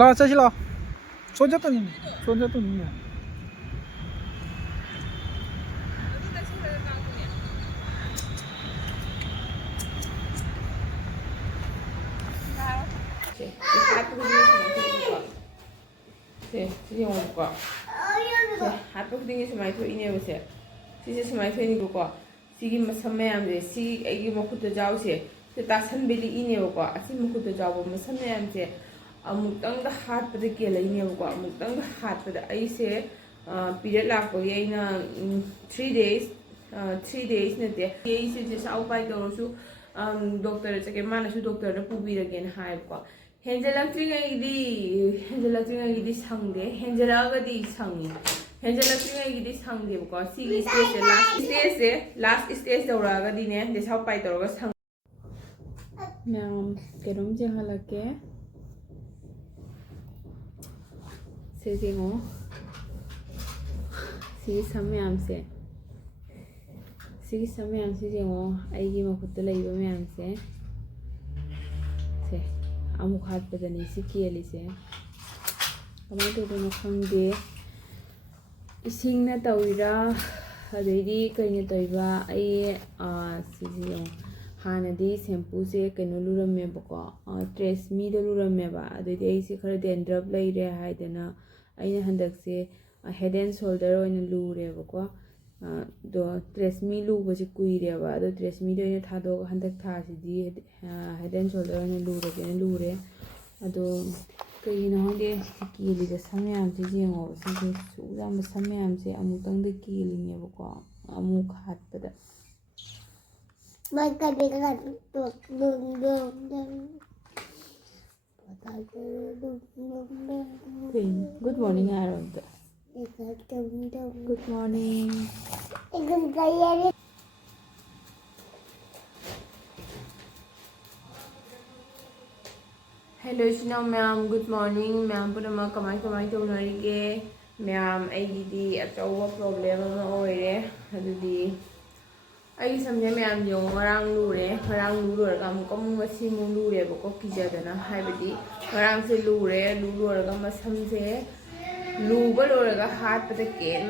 라 짜실라 손잡더니 손잡더니 ꯁꯤ ꯌꯦꯡꯉꯣꯕꯀꯣ ꯁꯦ ꯍꯥꯠꯄ ꯈꯨꯗꯤꯡꯒꯤ ꯁꯨꯃꯥꯏꯅ ꯊꯣꯛꯏꯅꯦꯕꯁꯦ ꯁꯤꯁꯦ ꯁꯨꯃꯥꯏꯅ ꯊꯣꯛꯏꯅꯤꯕꯀꯣ ꯁꯤꯒꯤ ꯃꯁꯝ ꯃꯌꯥꯝꯁꯦ ꯁꯤ ꯑꯩꯒꯤ ꯃꯈꯨꯠꯇ ꯌꯥꯎꯁꯦ ꯁꯤ ꯇꯥꯁꯟꯕꯤ ꯂꯤꯛꯏꯅꯦꯕꯀꯣ ꯑꯁꯤ ꯃꯈꯨꯠꯇ ꯌꯥꯎꯕ ꯃꯁꯝ ꯃꯌꯥꯝꯁꯦ ꯑꯃꯨꯛꯇꯪꯗ ꯍꯥꯠꯄꯗ ꯀꯦꯜꯂꯛꯏꯅꯦꯕꯀꯣ ꯑꯃꯨꯛꯇꯪꯗ ꯍꯥꯠꯄꯗ ꯑꯩꯁꯦ ꯄꯤꯔꯤꯌꯗ ꯂꯥꯛꯄꯒꯤ ꯑꯩꯅ 3 days ꯅꯠꯇꯦ ꯑꯩꯁꯦ ꯆꯥꯎ ꯄꯥꯏ ꯇꯧꯔꯁꯨ ꯗꯣꯛꯇꯔꯗ ꯆꯠꯀꯦ ꯃꯥꯅꯁꯨ ꯗꯣꯛꯇꯔꯗ ꯄꯨꯕꯤꯔꯒꯦꯅ ꯍꯥꯏꯌꯦꯕꯀꯣ ꯍꯦꯟꯖꯜꯂꯛꯇ꯭ꯔꯤꯉꯩꯒꯤꯗꯤ ꯁꯪꯗꯦ ꯍꯦꯟꯖꯜꯂꯛꯑꯒꯗꯤ ꯁꯪꯉꯤ ꯍꯦꯟꯖꯜꯂꯛꯇ꯭ꯔꯤꯉꯩꯒꯤꯗꯤ ꯁꯪꯗꯦꯕꯀꯣ ꯁꯤꯒꯤ ꯁ꯭ꯇꯦꯖꯁꯦ ꯂꯥꯁ ꯁ꯭ꯇꯦꯖ ꯇꯧꯔꯛꯑꯒꯗꯤꯅꯦ ꯗꯦꯁꯥꯎ ꯄꯥꯏ ꯇꯧꯔꯒ ꯁꯪ ꯃꯌꯥꯝ ꯀꯩꯅꯣꯝ ꯌꯦꯡꯍꯜꯂꯛꯀꯦ ꯁꯤ ꯌꯦꯡꯉꯣ ꯁꯤꯒꯤ ꯁꯝ ꯃꯌꯥꯝꯁꯦ ꯌꯦꯡꯉꯣ ꯑꯩꯒꯤ ꯃꯈꯨꯠꯇ ꯂꯩꯕ ꯃꯌꯥꯝꯁꯦ ꯁꯦ ꯑꯃꯨꯛ ꯍꯥꯠꯄꯗꯅꯤ ꯁꯤ ꯀꯦꯜꯂꯤꯁꯦ ꯀꯃꯥꯏꯅ ꯇꯧꯗꯣꯏꯅꯣ ꯈꯪꯗꯦ ꯏꯁꯤꯡꯅ ꯇꯧꯔꯤꯔꯥ ꯑꯗꯩꯗꯤ ꯀꯩꯅ ꯇꯧꯔꯤꯕ ꯑꯩ ꯁꯤꯁꯦ ꯌꯦꯡꯉꯣ ꯍꯥꯟꯅꯗꯤ ꯁꯦꯝꯄꯨꯁꯦ ꯀꯩꯅꯣ ꯂꯨꯔꯝꯃꯦꯕꯀꯣ ꯇ꯭ꯔꯦꯁꯃꯤꯗ ꯂꯨꯔꯝꯃꯦꯕ ꯑꯗꯩꯗꯤ ꯑꯩꯁꯦ ꯈꯔ ꯗꯦꯟꯗ꯭ꯔꯞ ꯂꯩꯔꯦ ꯍꯥꯏꯗꯅ ꯑꯩꯅ ꯍꯟꯗꯛꯁꯦ ꯍꯦꯗ ꯑꯦꯟ ꯁꯣꯜꯗꯔ ꯑꯣꯏꯅ ꯂꯨꯔꯦꯕꯀꯣ ꯑꯗꯣ ꯇ꯭ꯔꯦꯁꯃꯤ ꯂꯨꯕꯁꯦ ꯀꯨꯏꯔꯦꯕ ꯑꯗꯣ ꯇ꯭ꯔꯦꯁꯃꯤꯗ ꯑꯣꯏꯅ ꯊꯥꯗꯣꯛꯑꯒ ꯍꯟꯗꯛ ꯊꯥꯁꯤꯗꯤ ꯍꯦꯗ ꯑꯦꯟ ꯁꯣꯜꯗꯔ ꯑꯣꯏꯅ ꯂꯨꯔꯒꯦꯅ ꯂꯨꯔꯦ ꯑꯗꯣ ꯀꯩꯒꯤꯅꯣ ꯈꯪꯗꯦ ꯀꯦꯜꯂꯤꯕ ꯁꯝ ꯃꯌꯥꯝꯁꯦ ꯌꯦꯡꯉꯣꯕ ꯁꯤꯁꯦ ꯁꯨꯛ ꯌꯥꯝꯕ ꯁꯝ ꯃꯌꯥꯝꯁꯦ ꯑꯃꯨꯛꯇꯪꯗ ꯀꯦꯜꯂꯤꯅꯦꯕꯀꯣ ꯑꯃꯨꯛ ꯍꯥꯠꯄꯗ Good morning, Arunda. Good morning. Hello, Shina ma'am. Good morning, ma'am. Purama kamai taunarige. Ma'am, aigidi achawa problem ama oire. Adudi ai samje ma'am yo ngarang luraga amuka masi mu lurebako kijadana haibadi ngarang se lure luraga masamse luba loraga hatpada ken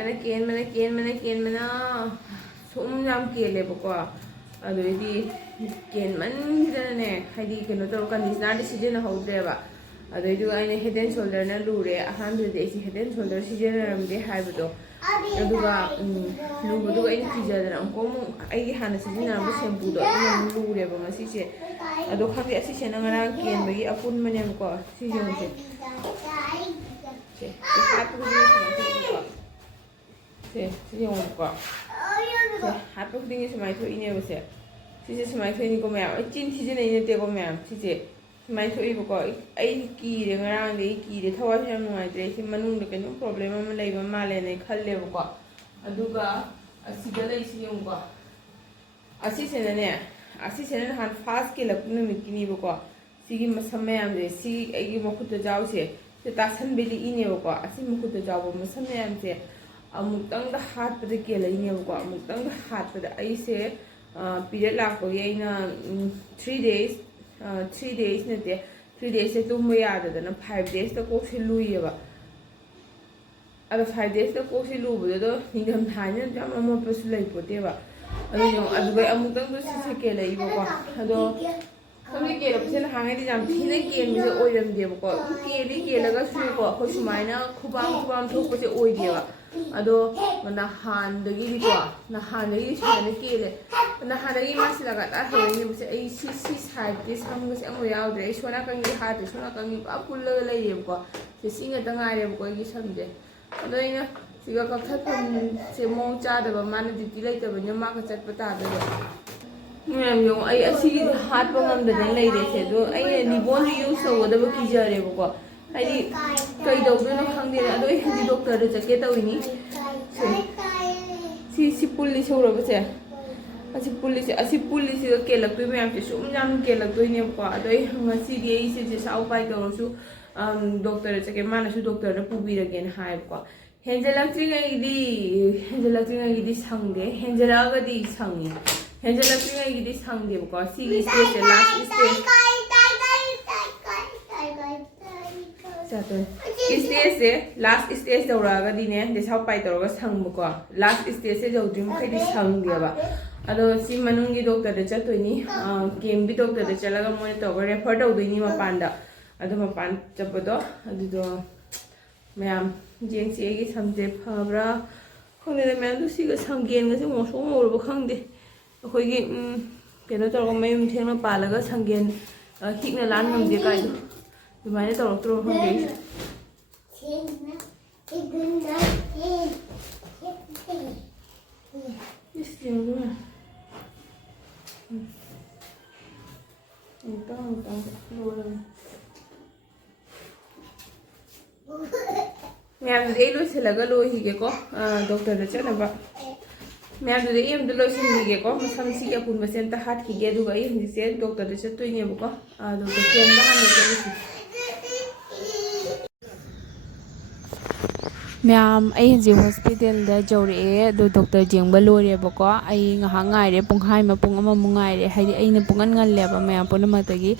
mana sum yam kelebako aduidi ken manidane haidi keno tor conditioner de sijena hawdreba aduidu aine head and shoulder na lure ahanbide isi head and shoulder sijena ramde haibado aduga lubudu aine kijadana amkom ai hana sijena shampoo do ina lureba masise ado khabi asise na ngara kenbagi apun manemko sijena se hatu hatu dingi semai to ine bose sise semai to ni ko ma'am ai chin thijena ine te ko ma'am sise semai to ibo ko ai ki re ngarang de ki re thawa sem ngai tre si manung de kenu problem ama leiba male ne khalle ko aduga asida lei si yong ko asise ne han fast ke lapnu mikini bo ko sigi masam mayam de si ai makhut jawse se tasanbili ine bo ko asi makhut jaw bo masam mayam se amuktang da hatpada kelainebako amuktang da hatpada aise period lakpagi aina 3 days nate 3 days se tumba yadadana 5 days ta kokse luiyeba ado 5 days ta kokse lubado do ningam thanya jam amotpasu laipoteba ado yo adugai amuktang do se kelaibako ado kami kela pesen hangai jam thina kenbise oiramdebako kelaga suko khoi sumaina khubam thokpase oideba ado nahandagi sena kele nahandagi masilaga ta hewni buse ai si side ke samgase amo yaudre ai sona kangi hate sona kangi apullaga leiyebko se singa tangare ko gi samje ado ina siga kakthapun se mong chadaba mana duty leitaba ma ka chatpa ta da ma'am yo ai asigi hatpa ngamdana leire se do ai libon use tawdaba kijarebko haidi kai dawdono khangde ado ai hindi doctor da chake tawini si pulli sawrabase asi pulli si kelaktu ma'am se sum jam kelaktu ne ko ado ai ngasi di ai se saw pai tawsu doctor da chake mana su doctor da pubirage na hai ko henjalaktrigidi sangde henjalagadi sangi henjalaktrigidi sangde ko si stage last stage Chato. Stage last stage dauraga dine this how pai dauraga sangbuko. Last stage jo dream kai dis sang diaba. Ado si manungi doctor de chatoni KMB doctor de chalaga monitor refer tawdini mapanda. Ado mapan chapodo adudo mayam jengsi egi samje phabra khongde mayam du siga sanggen ga se mo so mo ro khangde. Akhoi gi keno tor mayum thengna palaga sanggen hikna lan ngam de kai du. Dumane tor tro khangde. This thing Ma'am, they lose a lagalo higeko, Doctor the Chanaba. Ma'am, the aim the lotion higeko, some see a Pumasenta hat he get away, he said, Doctor the Chatuinabuko, Doctor Ken. Ma'am, I in the hospital the Jore, the doctor Jing Balore Boko, I hangare, Punghaima Pungama Mungai, had in a Pungan level, Ma'am Punamatagi,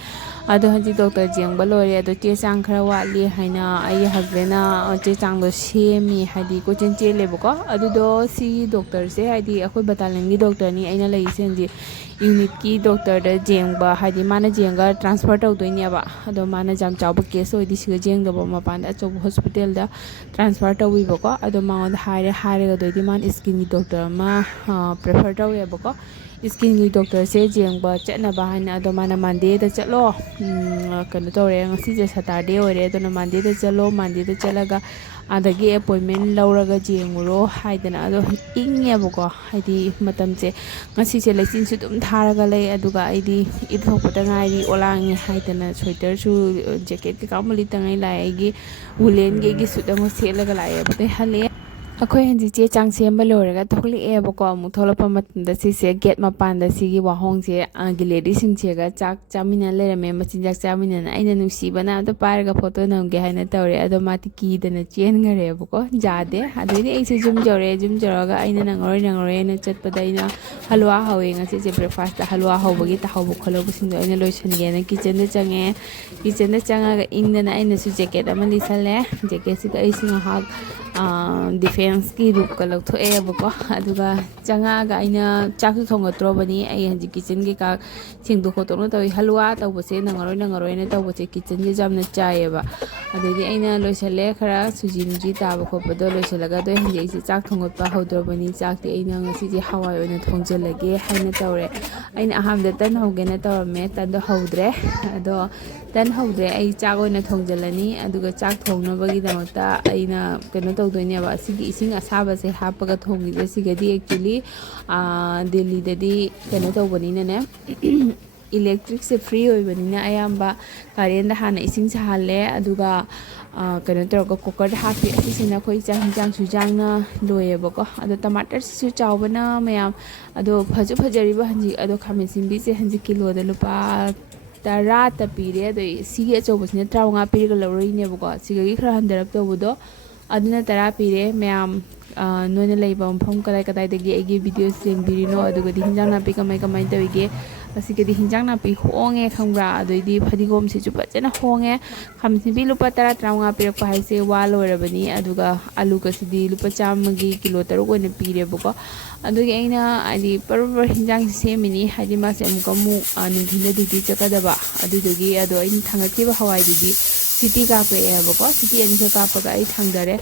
other Hansi Doctor Jing Balore, the Chesang Karawali, Haina, I have been a Chesang the Shemi, Hadi Cochin Leboko, Adudo, see doctor say, I did a whole battalion doctor, ni Aina Lay unit key doctor the jengba hadi mana jenga transfer to dunya ado mana jam chawba case oi dis jeng do ma panda chob hospital da transfer to wi boko ado ma on hire ga do man skin doctor ma prefer to we boko skin doctor se jengba chatna ba hana ado mana monday da chalo kan to re ngasi je saturday ore ado na monday da chalo monday da chalaga adagi appointment lauraga jenguro haidana ado ingyaboko haidi matamche ngasi se lechin su dum tharaga lay aduga aidi idhokpata ngai olangi haidana sweater su jacket ka kamuli tangai lai gi woolen gi su dang selaga lai abte hale akhoi hanji che chang semba loraga thokli e bako amu tholopa matunda si se gate mapan da si gi wahong je gi lady sing che ga chak chamina le me machin jak chamina na aina nusi bana da par ga photo nam ge haina tawre ado mati ki da na chen ngare bako jade adini ei se jum joraga aina nangore na chat pada ina halwa hawe nga se breakfast da halwa hawbagi ta hawbu kholo bu sing aina loisan ge na kitchen da changa ga ingna na aina su jacket amali sale jacket si ga ei sing ha defense ki rup ka lok thoe bako aduga changa ga aina chak su thong tro bani ai hanji kitchen ge ka sing du khoto no tawi halwa taw bose nangoroi na taw bose kitchen ge jamna chai ba adedi aina loisale khara sujin ji ta ba khop do loisalaga do hanji si chak thong pa hodro bani chak ti aina ngasi ji hawai oina thongjelage haina tawre aina aham da tan hoge na taw me tan do hodre ado tan hodre ai chak oina thongjelani aduga chak thongno bagi damata aina keno tawdoine ba sigi ising asaba se hapaga thongi je sigadi actually delhi dadi keno tawbani ne electric se free hoibani na ayamba karen da hana ising sahale aduga keno tawga cooker da hapi asina khoi chang su na loye bako ado tomato su chawbana mayam ado phajari ba hanji ado khamin simbi se hanji kilo da lupa tara ta pire ado sigi achobusne trawanga pire loroi ne bako sigagi khara handarap tawbudo aduna tara pire mayam noina leiba mphom kadai dagi agi video sengbirino aduga di hinjang na pi kamai tawige asigadi hinjang na pi honge khangra adoidi phadigom se chu pachana honge khamsi bi lupa tara traunga pirak pa haise wal orabani aduga alu ka sidi lupa chamagi kilo taru ko ne pire boko adugi aina adi par hinjang semini hadi ma se mukamu nunghinda duty chakadaba adugi ado ain thangaki ba hawai didi city ka pe bako city ani ka pa ga ai thangdare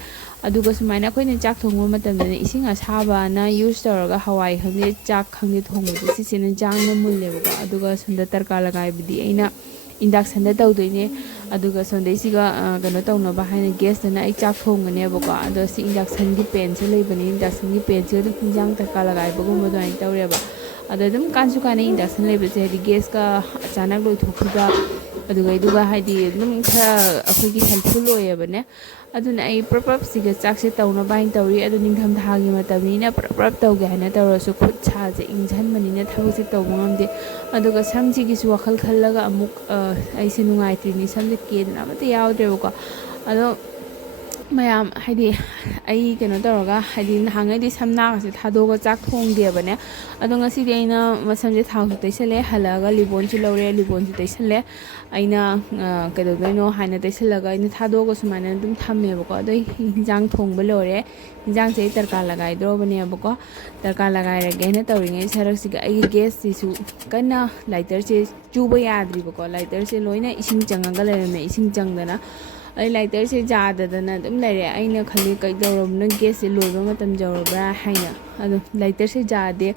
aduga sumaina khoine chak thongwa matamda ising asaba na use tawraga hawai khangde chak khangde thongbu si sina jang na mulle bako aduga sunda tarka lagai bidi aina induction da tawdoine aduga sonde siga gano tawna ba haina gas na ai chak thongane bako ado si induction gi pen se leibani induction gi pen se hinjang tarka lagai bago mo do ai tawre ba ado dum kansu kane induction leibe se gas ka achanak loi thokhuba aduga haidi dum khara akhoi gi helpful oyebane aduna ai prop siga chakse tawna bain tawri adu ningtham thagi matamina prop tawge hana tawrasu khut cha je ingjan manina thawse tawngamde aduga samji gi su wakhal khallaga amuk ai se nungai trini samje ke na mate yawdre ko ado ꯃꯌꯥꯝ ꯍꯥꯏꯗꯤ ꯑꯩ ꯀꯩꯅꯣ ꯇꯧꯔꯒ ꯍꯥꯏꯗꯤ ꯅꯍꯥꯟꯉꯩꯗꯤ ꯁꯝ ꯅꯥꯒꯁꯦ ꯊꯥꯗꯣꯛꯑꯒ ꯆꯥꯛ ꯊꯣꯡꯗꯦꯕꯅꯦ ꯑꯗꯣ ꯉꯁꯤꯗꯤ ꯑꯩꯅ ꯃꯁꯝꯁꯦ ꯊꯥꯎꯁꯨ ꯇꯩꯁꯜꯂꯦ ꯍꯜꯂꯛꯑꯒ ꯂꯤꯕꯣꯟꯁꯨ ꯂꯧꯔꯦ ꯂꯤꯕꯣꯟꯁꯨ ꯇꯩꯁꯜꯂꯦ ꯑꯩꯅ ꯀꯩꯗꯧꯗꯣꯏꯅꯣ ꯍꯥꯏꯅ ꯇꯩꯁꯜꯂꯒ ꯑꯩꯅ ꯊꯥꯗꯣꯛꯑꯒ ꯁꯨꯃꯥꯏꯅ ꯑꯗꯨꯝ ꯊꯝꯃꯦꯕꯀꯣ ꯑꯗꯣ ꯍꯤꯟꯖꯥꯡ ꯊꯣꯡꯕ ꯂꯣꯏꯔꯦ ꯍꯤꯟꯖꯥꯡꯁꯦ ꯑꯩ ꯇꯔꯀꯥ ꯂꯒꯥꯏꯗ꯭ꯔꯣꯕꯅꯦꯕꯀꯣ ꯇꯔꯀꯥ ꯂꯒꯥꯏꯔꯒꯦꯅ ꯇꯧꯔꯤꯉꯩ ꯁꯔꯛꯁꯤꯒ ꯑꯩꯒꯤ ꯒꯦꯁꯁꯤꯁꯨ ꯀꯟꯅ ꯂꯥꯏꯇꯔꯁꯦ ꯆꯨꯕ ꯌꯥꯗ꯭ꯔꯤꯕꯀꯣ ꯂꯥꯏꯇꯔꯁꯦ ꯂꯣꯏꯅ ꯏꯁꯤꯡ ꯆꯪꯉꯒ ꯂꯩꯔꯝꯃꯦ ꯏꯁꯤꯡ ꯆꯪꯗꯅ ꯑꯩ ꯂꯥꯏꯇꯔꯁꯦ ꯌꯥꯗꯗꯅ ꯑꯗꯨꯝ ꯂꯩꯔꯦ ꯑꯩꯅ ꯈꯜꯂꯤ ꯀꯩꯗꯧꯔꯕꯅꯣ ꯒꯦꯁꯁꯦ ꯂꯣꯏꯕ ꯃꯇꯝ ꯌꯧꯔꯕ꯭ꯔꯥ ꯍꯥꯏꯅ ꯑꯗꯣ ꯂꯥꯏꯇꯔꯁꯦ ꯌꯥꯗꯦ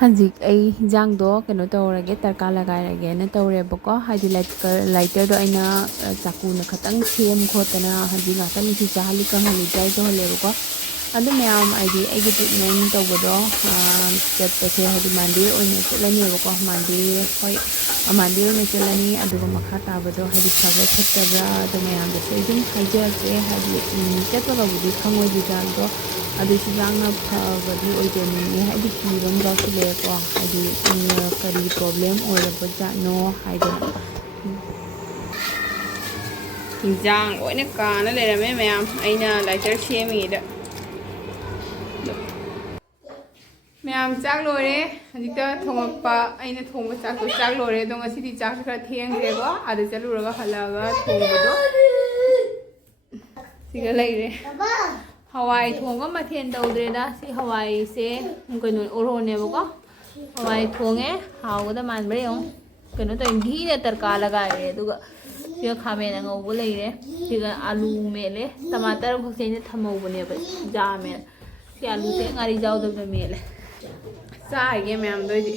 ꯍꯧꯖꯤꯛ ꯑꯩ ꯍꯤꯟꯖꯥꯡꯗꯣ ꯀꯩꯅꯣ ꯇꯧꯔꯒꯦ ꯇꯔꯀꯥ ꯂꯒꯥꯏꯔꯒꯦꯅ ꯇꯧꯔꯦꯕꯀꯣ ꯍꯥꯏꯗꯤ ꯂꯥꯏꯇꯔꯗꯣ ꯑꯩꯅ ꯆꯥꯀꯨꯅ ꯈꯇꯪ ꯁꯦꯝ ꯈꯣꯠꯇꯅ ꯍꯧꯖꯤꯛ ꯉꯥꯛꯇꯪ ꯅꯨꯡꯁꯤ ꯆꯥꯍꯜꯂꯤ ꯀꯪꯍꯜꯂꯤ ꯗ꯭ꯔꯥꯏ ꯇꯧꯍꯜꯂꯦꯕꯀꯣ ꯑꯗꯨ ꯃꯌꯥꯝ ꯍꯥꯏꯗꯤ ꯑꯩꯒꯤ ꯇ꯭ꯔꯤꯠꯃꯦꯟ ꯇꯧꯕꯗꯣ ꯆꯠꯄꯁꯦ ꯍꯥꯏꯗꯤ ꯃꯟꯗꯦ ꯑꯣꯏꯅ ꯆꯠꯂꯅꯦꯕꯀꯣ ꯃꯟꯗꯦ ꯍꯣꯏ ꯃꯟꯗꯦ ꯑꯣꯏꯅ ꯆꯠꯂꯅꯤ ꯑꯗꯨꯒ ꯃꯈꯥ ꯇꯥꯕꯗꯣ ꯍꯥꯏꯗꯤ ꯐꯕ ꯐꯠꯇꯕ꯭ꯔꯥ ꯑꯗꯣ ꯃꯌꯥꯝꯗꯁꯨ ꯑꯩ ꯑꯗꯨꯝ ꯍꯥꯏꯖꯔꯛꯀꯦ ꯍꯥꯏꯗꯤ ꯆꯠꯄꯒꯕꯨꯗꯤ ꯈꯪꯉꯣꯏ ꯔꯤꯖꯜꯗꯣ ꯑꯗꯨꯁꯨ ꯌꯥꯝꯅ ꯐꯕꯗꯤ ꯑꯣꯏꯖꯅꯤꯡꯉꯦ ꯍꯥꯏꯗꯤ ꯀꯤꯕ ꯑꯃ ꯌꯥꯎꯁꯤꯜꯂꯛꯑꯦꯀꯣ ꯍꯥꯏꯗꯤ ꯀꯔꯤ ꯄ꯭ꯔꯣꯕ꯭ꯂꯦꯝ ꯑꯣꯏꯔꯕ ꯖꯥꯠꯅꯣ ꯍꯥꯏꯗꯅ ꯍꯤꯟꯖꯥꯡ ꯂꯣꯏꯅ ꯀꯥꯅ ꯂꯩꯔꯝꯃꯦ ꯃꯌꯥꯝ ꯑꯩꯅ ꯂꯥꯏꯇꯔ ꯁꯦꯝꯃꯤꯉꯩꯗ ꯃꯌꯥꯝ ꯆꯥꯛ ꯂꯣꯏꯔꯦ ꯍꯧꯖꯤꯛꯇ ꯊꯣꯡꯉꯛꯄ ꯑꯩꯅ ꯊꯣꯡꯕ ꯆꯥꯛꯇꯣ ꯆꯥꯛ ꯂꯣꯏꯔꯦ ꯑꯗꯣ ꯉꯁꯤꯗꯤ ꯆꯥꯛꯁꯨ ꯈꯔ ꯊꯦꯡꯈ꯭ꯔꯦꯀꯣ ꯑꯗ ꯆꯠꯂꯨꯔꯒ ꯍꯜꯂꯛꯑꯒ ꯊꯣꯡꯕꯗꯣ ꯁꯤꯒ ꯂꯩꯔꯦ ꯍꯋꯥꯏ ꯊꯣꯡꯕ ꯃꯊꯦꯜ ꯇꯧꯗ꯭ꯔꯦꯗ ꯁꯤ ꯍꯋꯥꯏꯁꯦ ꯀꯩꯅꯣ ꯑꯣꯔꯣꯅꯦꯕꯀꯣ ꯍꯋꯥꯏ ꯊꯣꯡꯉꯦ ꯍꯥꯎꯒꯗ ꯃꯥꯟꯕ꯭ꯔꯥ ꯌꯦꯡꯉꯣ ꯀꯩꯅꯣ ꯇꯧꯋꯦ ꯘꯤꯅ ꯇꯔꯀꯥ ꯂꯒꯥꯏꯔꯦ ꯑꯗꯨꯒ ꯁꯤꯒ ꯈꯥꯃꯦꯟ ꯑꯉꯧꯕ ꯂꯩꯔꯦ ꯁꯤꯒ ꯑꯥꯂꯨ ꯃꯦꯠꯂꯦ ꯇꯃꯥꯇꯔ ꯈꯛꯁꯦ ꯑꯩꯅ ꯊꯝꯍꯧꯕꯅꯦꯕ ꯖꯥꯃꯦ ꯁꯤ ꯑꯥꯂꯨꯁꯦ ꯉꯥꯔꯤ ꯌꯥꯎꯗꯕꯗ ꯃꯦꯠꯂꯦ ꯆꯥꯏꯒꯦ ꯃꯌꯥꯝꯗꯣ ꯑꯣꯏꯗꯤ